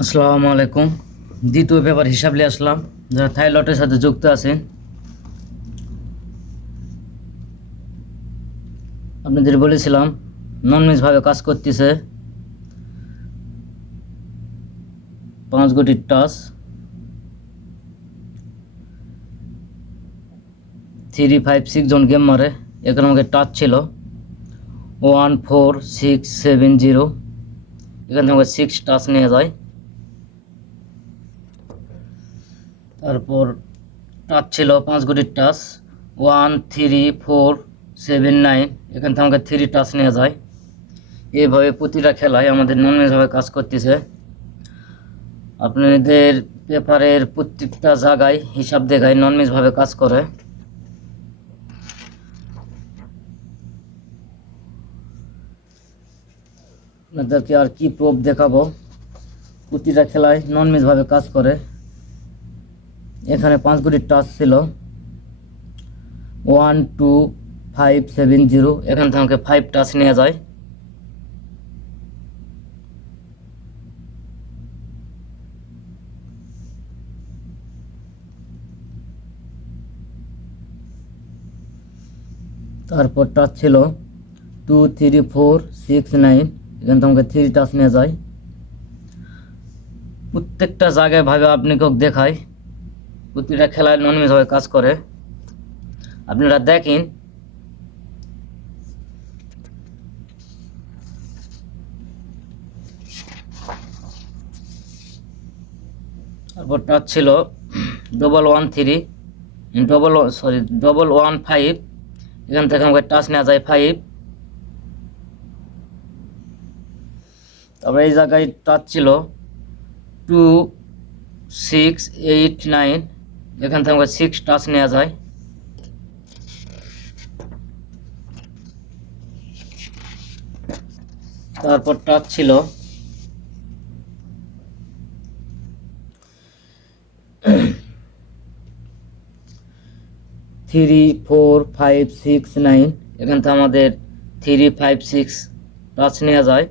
আসসালামু আলাইকুম। দ্বিতীয় পেপার হিসাব নিয়ে আসলাম। যারা থাই লটের সাথে যুক্ত আছেন, আপনাদের বলেছিলাম নন ভাবে কাজ করতেছে 5 কোটির টাচ 3, 5, 6 জন গেম মারে। এখানে আমাকে টাচ ছিল 1, 4, 6, 7, 0। এখান থেকে আমাকে 6 টাচ নিয়ে যায়। তারপর টাচ ছিল 5 কোটির টাচ 1, 3, 4, 7, 9। এখান থেকে আমাকে 3 টাচ নিয়ে যায়। এইভাবে প্রতিটা খেলায় আমাদের নন ভাবে কাজ করতেছে। আপনাদের পেপারের প্রত্যেকটা জায়গায় হিসাব দেখায় নন ভাবে কাজ করে। আপনাদেরকে আর কি প্রুফ দেখাবো, প্রতিটা খেলায় নন ভাবে কাজ করে। এখানে 5 কোটির টাচ ছিল 1, 2, 5, 7, 0। এখান থেকে আমাকে 5 টাচ নিয়ে যায়। তারপর টাচ ছিল 2, 3, 4, 6, 9। এখান থেকে আমাকে 3 টাচ নিয়ে যায়। প্রত্যেকটা জায়গায় ভাবে আপনাকে দেখায় প্রতিটা খেলায় নন ভাবে কাজ করে। আপনারা দেখেন। তারপর টাচ ছিল 1, 1, 3, ডবল 1, 5। এখান থেকে আমাকে টাচ নেওয়া যায় 5। তারপরে এই জায়গায় টাচ ছিল 2, 6, 8, 9। এখান থেকে আমাকে 6 টাচ নেওয়া যায়। তারপর টাচ ছিল 3, 4, 5, 6, 9। এখান থেকে আমাদের 3, 5, 6 টাচ নেওয়া যায়।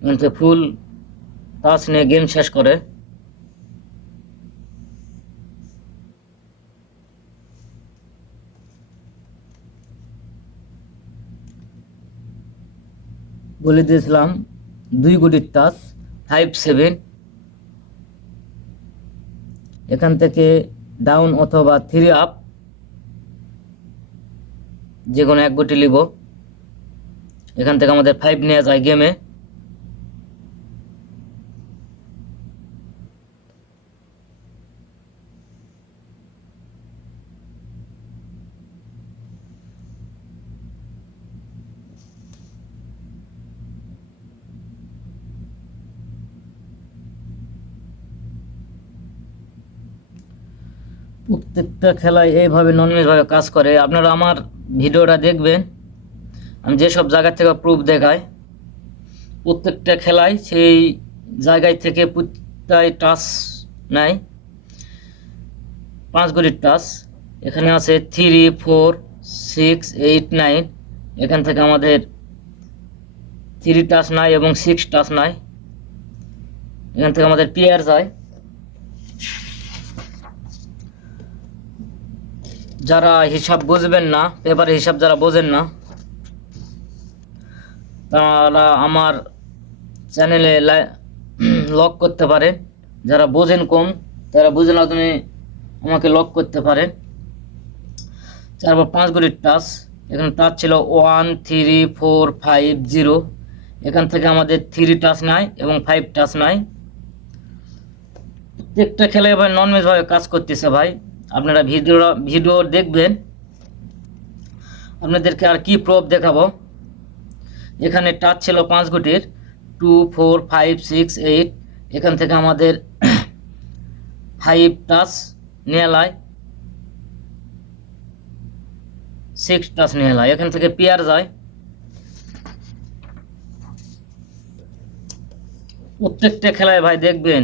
এখান থেকে ফুল টাচ নিয়ে গেম শেষ করে। বলে দিয়েছিলাম 2 কোটির টাচ 5, 7। এখান থেকে ডাউন অথবা 3 আপ যে কোনো 1 কোটি নিব। এখান থেকে আমাদের 5 নেওয়া যায় গেমে। প্রত্যেকটা খেলায় এইভাবে নন ভাবে কাজ করে। আপনারা আমার ভিডিওটা দেখবেন, আমি যেসব জায়গা থেকে প্রুফ দেখাই প্রত্যেকটা খেলায় সেই জায়গায় থেকে প্রত্যেকটাই টাচ নেয় 5 কোটির টাচ। এখানে আছে 3, 4, 6, 8, 9। এখান থেকে আমাদের 3 টাচ নাই এবং 6 টাচ নাই। এখান থেকে আমাদের প্লেয়ার যায়। যারা হিসাব বুঝবেন না, পেপারের হিসাব যারা বোঝেন না, তারা আমার চ্যানেলে লক করতে পারেন। যারা বোঝেন কম, তারা বুঝে না তুমি আমাকে লক করতে পারেন। তারপর 5 কোটির টাচ। এখানে টাচ ছিল 1, 3, 4, 5, 0। এখান থেকে আমাদের 3 টাচ নাই এবং 5 টাচ নাই। প্রত্যেকটা খেলায় ভাই নন ভাবে কাজ করতেছে ভাই। আপনারা ভিডিও দেখবেন। আপনাদেরকে আর কি প্রুফ দেখাবো। এখানে টাচ ছিল 5 কোটির 2, 4, 5, 6, 8। এখান থেকে আমাদের 5 টাচ নিয়ে লাই 6 টাচ নিয়ে লাই। এখান থেকে পেয়ার যায়। প্রত্যেকটা খেলায় ভাই দেখবেন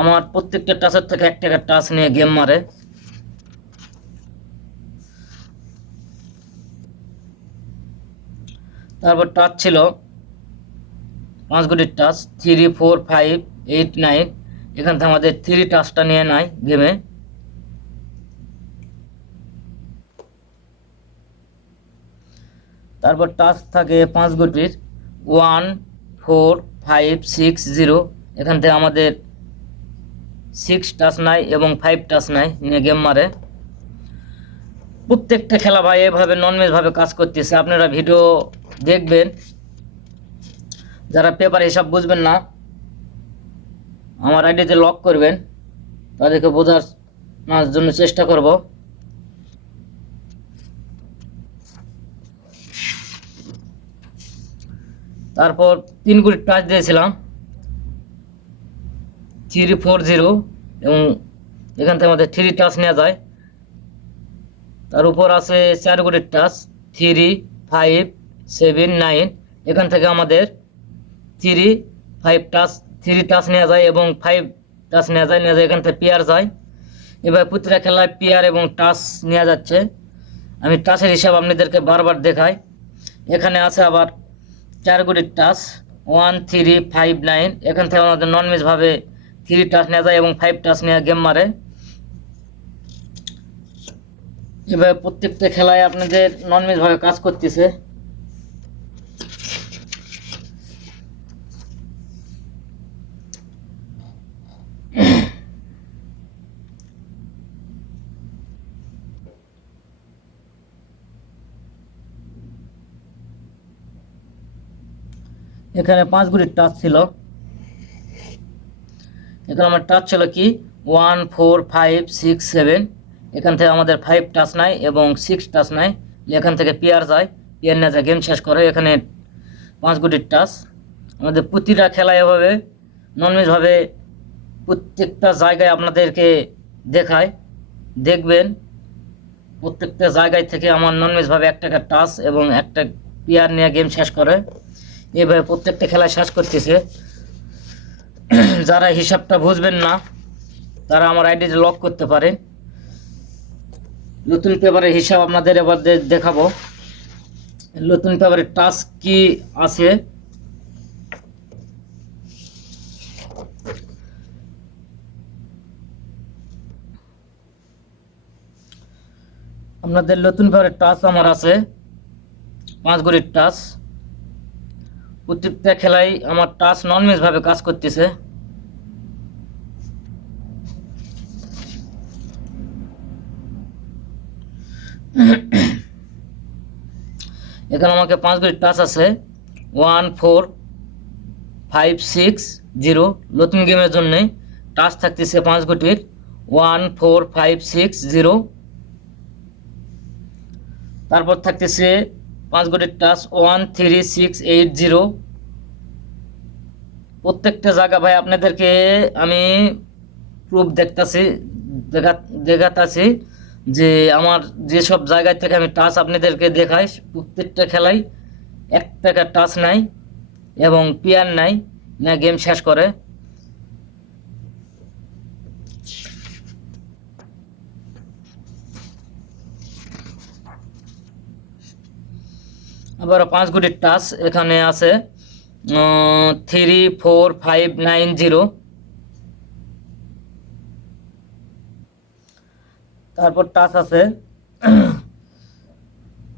আমার প্রত্যেকটা টাচের থেকে 1 টাকা টাচ নিয়ে গেম মারে। তারপর টাচ ছিল 5 কোটির টাচ 3, 4, 5, 8, 9। এখান থেকে আমাদের 3 টাচটা নিয়ে নেয় গেমে। তারপর টাচ থাকে 5 গুটির 1 4 5 6 0। এখান থেকে আমাদের 6 টাচ নাই এবং 5 টাচ নাই, নিয়ে গেম মারে। প্রত্যেকটা খেলা ভাই এভাবে ননমেজ ভাবে কাজ করতেছে। আপনারা ভিডিও দেখবেন, যারা পেপার হিসাব বুঝবেন না আমার আইডিতে লক করবেন, তাদেরকে বোঝার জন্য চেষ্টা করব। তারপর 3 গুটি টাচ দিয়েছিলাম 3 4 0 এবং এখান থেকে আমাদের 3 টাচ নেওয়া যায়। তার উপর আছে 4 গুটির টাচ 3 5 7 9। এখান থেকে আমাদের 3 5 টাচ 3 টাচ নেওয়া যায় এবং 5 টাচ নেওয়া যায়। এখান থেকে পেয়ার যায়। এবার প্রতিটা খেলায় পেয়ার এবং টাচ নেওয়া যাচ্ছে। আমি টাচের হিসাব আপনাদেরকে বারবার দেখাই। এখানে আছে আবার 4 গুটির টাচ 1 3 5 9। এখান থেকে আমাদের ননমেজ ভাবে 3 টাচ নেওয়া যায় এবং 5 টাচ নেওয়া গেম মারে। এবার প্রত্যেকটা খেলায় আপনাদের ননমেজ ভাবে কাজ করতেছে। এখানে 5 গুটির টাচ ছিল। এখানে আমার টাচ ছিল কি 1 4 5 6 7। এখান থেকে আমাদের 5 টাচ নাই এবং 6 টাচ নাই। এখান থেকে পেয়ার যায়, পেয়ার নিয়ে যায় গেম শেষ করে। এখানে 5 গুটির টাচ। আমাদের প্রতিটা খেলা এভাবে ননমেজভাবে প্রত্যেকটা জায়গায় আপনাদেরকে দেখায়, দেখবেন। প্রত্যেকটা জায়গায় থেকে আমার ননমেজভাবে একটা টাচ এবং একটা পেয়ার নিয়ে গেম শেষ করে। এভাবে প্রত্যেকটা খেলায় শেষ করতেছে। যারা হিসাবটা বুঝবেন না তারা আমার আইডিতে লক করতে পারে। নতুন পেপারের হিসাব আপনাদের এবার দেখাবো। নতুন পেপারের টাচ কি আছে। আপনাদের নতুন পেপারের টাচ আমার আছে 5 গুটির টাচ। প্রত্যেকটা খেলায় আমার টাচ ননমেজ ভাবে কাজ করতেছে। এখানে আমাকে 5 গুটির টাচ আছে 1 4 5 6 0। নতুন গেমের জন্য টাচ থাকতেছে 5 গুটির 1 4 5 6 0। তারপর থাকতেছে 5 গুটির টাচ 1 3 6 8 0। প্রত্যেকটা জায়গা ভাই আপনাদেরকে আমি প্রুফ দেখাতাছি যে আমার যেসব জায়গা থেকে আমি টাচ আপনাদেরকে দেখাই প্রত্যেকটা খেলাই এক টাকা টাচ নাই এবং পেয়ার নাই, না গেম শেষ করে। আবার 5 গুটির টাচ এখানে আছে 3 4 5 9 0। তারপর টাচ আছে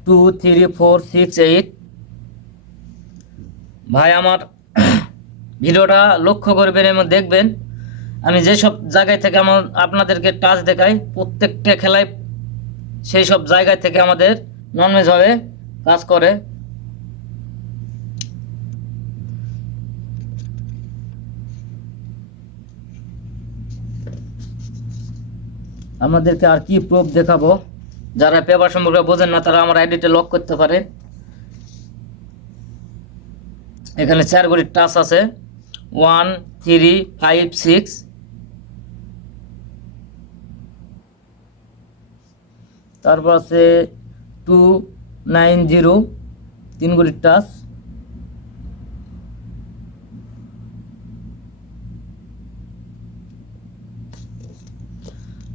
2 3 4 6 8। ভাই আমার ভিডিওটা লক্ষ্য করবেন এবং দেখবেন আমি যেসব জায়গায় থেকে আপনাদেরকে টাচ দেখাই প্রত্যেকটা খেলায় সেই সব জায়গায় থেকে আমাদের ননমেজভাবে কাজ করে। আমাদেরকে আর কি প্রুফ দেখাবো। যারা পেপার সম্পর্কে বোঝেন না তারা আমার আইডিতে লক করতে পারে। এখানে 4 গুটির টাচ আছে 1 3 5 6। তারপর আছে 2 9 0 3 গুটির টাচ।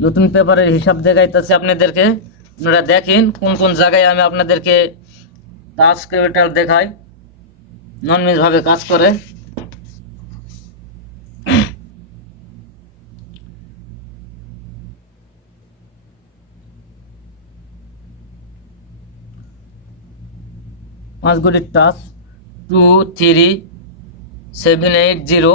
নতুন পেপারের হিসাব দেখাইতেছে আপনাদেরকে, আপনারা দেখেন কোন কোন জায়গায় আমি আপনাদেরকে টাচ ক্যাপিটাল দেখাই ননমেজ ভাবে কাজ করে। 5 ঘড়ির টাচ 23780।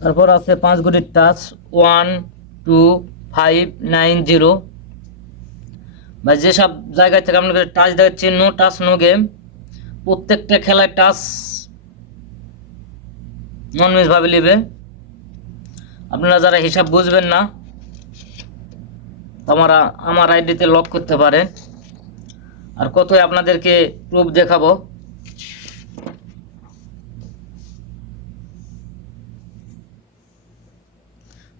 তারপর আছে 5 ঘড়ির টাচ 12590। বা যেসব জায়গায় থেকে আপনাদের টাচ দেখাচ্ছে নো টাচ নো গেম, প্রত্যেকটা খেলায় টাচ নন মিস ভাবে নেবে। আপনারা যারা হিসাব বুঝবেন না তোমরা আমার আইডিতে লক করতে পারেন। আর কতই আপনাদেরকে প্রুফ দেখাবো।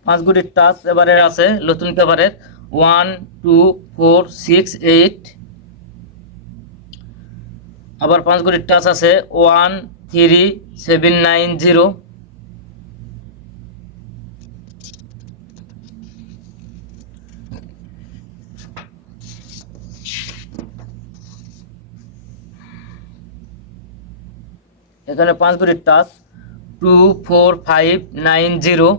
পাঁচ ঘড়ির টাচ এবারে আছে নতুন পেপারের 12468। আবার 5 ঘড়ির টাচ আছে 13790। এখানে 5 ঘড়ির টাচ 24590।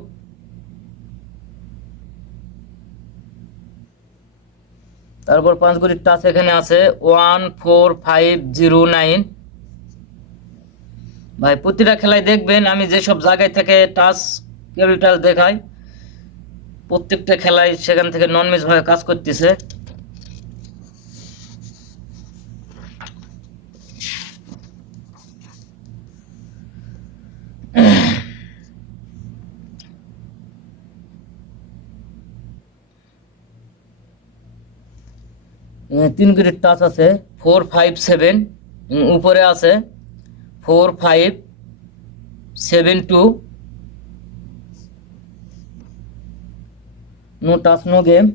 তারপর 5 ঘড়ির টাচ এখানে আছে 14509। ভাই প্রতিটা খেলায় দেখবেন আমি যেসব জায়গায় থেকে টাচ কেবলটাল দেখাই প্রত্যেকটা খেলায় সেখান থেকে নন মিস ভাবে কাজ করতেছে। তিন ঘড়ির টাচ আছে 457, উপরে আছে 4572। No touch no game.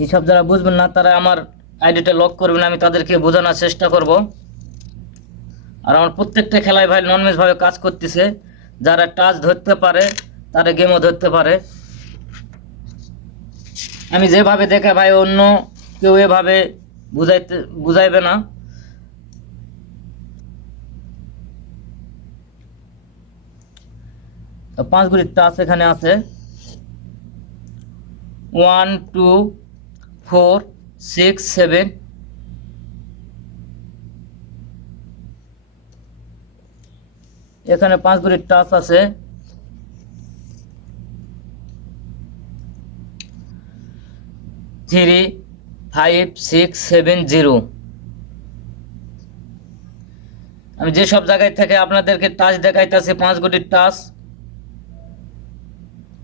হিসাব যারা বুঝবেন না তারা আমার আইডিটা লক করবেন, আমি তাদেরকে বোঝানোর চেষ্টা করব। আর আমার প্রত্যেকটা খেলায় ভাই নন মিস ভাবে কাজ করতেছে। যারা টাচ ধরতে পারে তারা গেমও ধরতে পারে। আমি যেভাবে দেখে ভাই অন্য কেউ এভাবে বুঝাইবে না। পাঁচ ঘড়ির টাচ এখানে আছে 12467। এখানে 5 ঘড়ির টাচ আছে 35670। আমি যেসব জায়গায় থেকে আপনাদেরকে টাচ দেখাইতেছি 5 ঘড়ির টাচ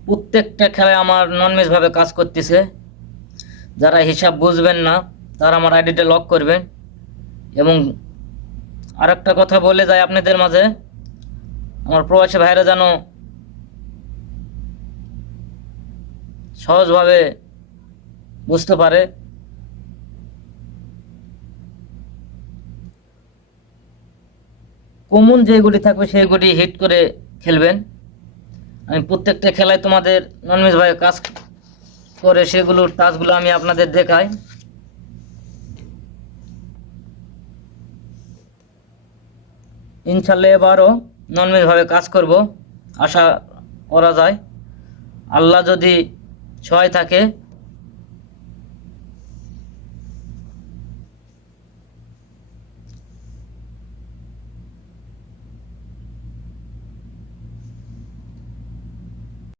প্রত্যেকটা খেলায় আমার নন মিস ভাবে কাজ করতেছে। যারা হিসাব বুঝবেন না তারা আমার আইডিটা লক করবেন। এবং আরেকটা কথা বলে যায় আপনাদের মাঝে, আমার প্রবাসী ভাইরা যেন সহজভাবে বুঝতে পারে। কমন যেগুলি থাকবে সেইগুলি হিট করে খেলবেন। আমি প্রত্যেকটা খেলায় তোমাদের নন মিস ভাবে কাজ করে সেগুলোর টাচগুলো আমি আপনাদের দেখাই। ইনশাল্লাহ এবারও নন মিস ভাবে কাজ করব আশা করা যায়। আল্লাহ যদি সহায় থাকে